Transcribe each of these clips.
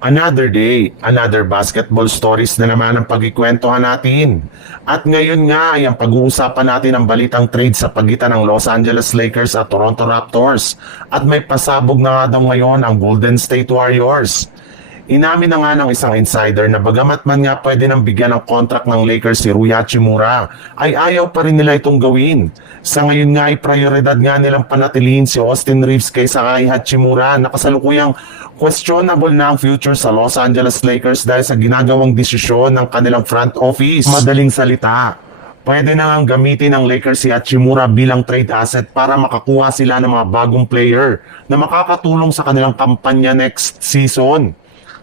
Another day, another basketball stories na naman ang pagkikwentuhan natin. At ngayon nga ay ang pag-uusapan natin ang balitang trade sa pagitan ng Los Angeles Lakers at Toronto Raptors. At may pasabog na nga daw ngayon ang Golden State Warriors. Inamin na nga ng isang insider na bagamat man nga pwede nang bigyan ng contract ng Lakers si Rui Hachimura, ay ayaw pa rin nila itong gawin. Sa ngayon nga ay prioridad nga nilang panatilihin si Austin Reeves kaysa kay Hachimura na kasalukuyang questionable na ang future sa Los Angeles Lakers dahil sa ginagawang desisyon ng kanilang front office. Madaling salita, pwede na ngang gamitin ng Lakers si Hachimura bilang trade asset para makakuha sila ng mga bagong player na makakatulong sa kanilang kampanya next season.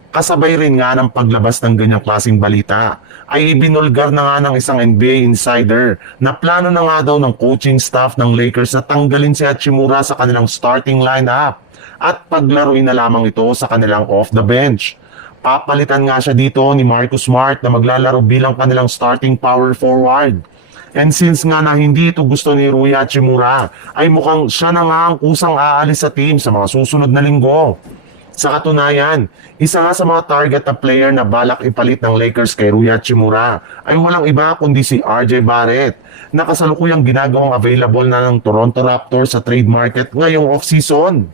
Kasabay rin nga ng paglabas ng ganyang klaseng balita, ay ibinulgar na nga ng isang NBA insider na plano na nga daw ng coaching staff ng Lakers na tanggalin si Hachimura sa kanilang starting lineup at paglaruin na lamang ito sa kanilang off the bench. Papalitan nga siya dito ni Marcus Smart na maglalaro bilang kanilang starting power forward. And since nga na hindi ito gusto ni Rui Hachimura, ay mukhang siya na nga ang kusang aalis sa team sa mga susunod na linggo. Sa katunayan, isa nga sa mga target na player na balak ipalit ng Lakers kay Rui Hachimura ay walang iba kundi si RJ Barrett na kasalukuyang ginagawang available na ng Toronto Raptors sa trade market ngayong off-season.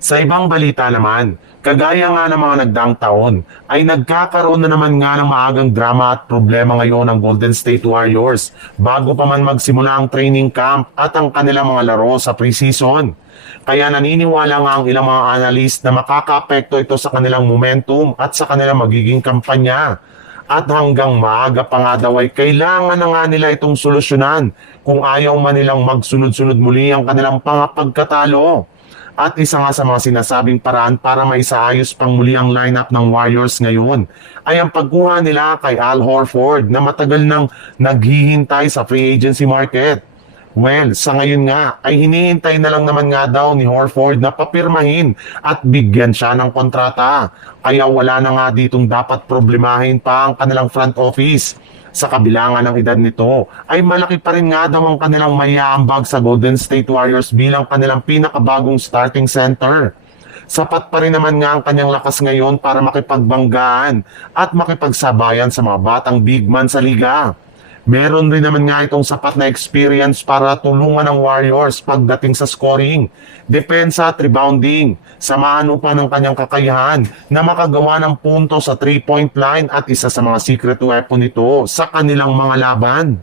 Sa ibang balita naman, kagaya nga ng mga nagdaang taon, ay nagkakaroon na naman nga ng maagang drama at problema ngayon ng Golden State Warriors bago pa man magsimula ang training camp at ang kanilang mga laro sa preseason. Kaya naniniwala nga ang ilang mga analyst na makakaapekto ito sa kanilang momentum at sa kanilang magiging kampanya. At hanggang maaga pa nga daw ay kailangan na nga nila itong solusyonan kung ayaw man nilang magsunod-sunod muli ang kanilang pagkatalo. At isa nga sa mga sinasabing paraan para maisaayos pang muli ang lineup ng Warriors ngayon ay ang pagkuha nila kay Al Horford na matagal nang naghihintay sa free agency market. Well, sa ngayon nga ay hinihintay na lang naman nga daw ni Horford na papirmahin at bigyan siya ng kontrata. Kaya wala na nga ditong dapat problemahin pa ang kanilang front office. Sa kabila nga ng edad nito, ay malaki pa rin nga daw ang kanilang mayaambag sa Golden State Warriors bilang kanilang pinakabagong starting center. Sapat pa rin naman nga ang kanyang lakas ngayon para makipagbanggaan at makipagsabayan sa mga batang big man sa liga. Meron rin naman nga itong sapat na experience para tulungan ng Warriors pagdating sa scoring, depensa at rebounding. Samahan pa ng kanyang kakayahan na makagawa ng punto sa 3-point line at isa sa mga secret weapon nito sa kanilang mga laban.